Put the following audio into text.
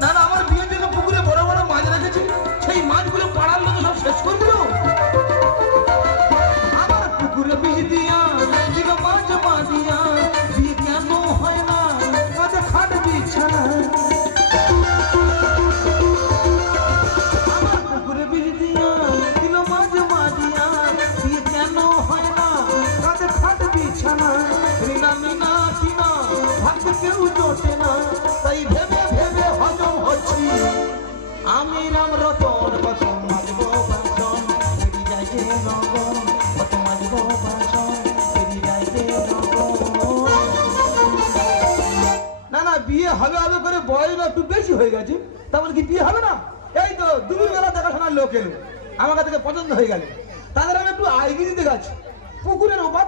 না না, আমার বিয়ের জন্য পুকুরে বড় বড় মাছ রেখেছি, সেই মাছগুলো পাড়ার লোক সব শেষ করে দিল। আমার পুকুরে বিষ দিয়া দিল মাছ মারিয়া, বিয়ে কেন হয় না কাজে খাট বিছানা। আমার পুকুরে বিষ দিয়া দিল মাছ মারিয়া, বিয়ে কেন হয় না কাজে খাট বিছানা। রিনা মিনা কিনা ভাগ্যে কেউ জোটে না, তাই ভেবে ভেবে হজম হচ্ছি। আমি রাম রতন কত মাজবো বাসন, ফেরি যায় যে নগর, কত মাজবো বাসন, ফেরি যায় যে নগর। না না, বিয়ে হবে হবে করে বয়স একটু বেশি হয়ে গেছে, তেমন কি বিয়ে হবে না? এই তো দুপুর বেলা দেখাশোনার লোক এলো, আমার কাছে পছন্দ হয়ে গেল, তাদের আমি একটু আইগি দিতে গেছি পুকুরের ওপর।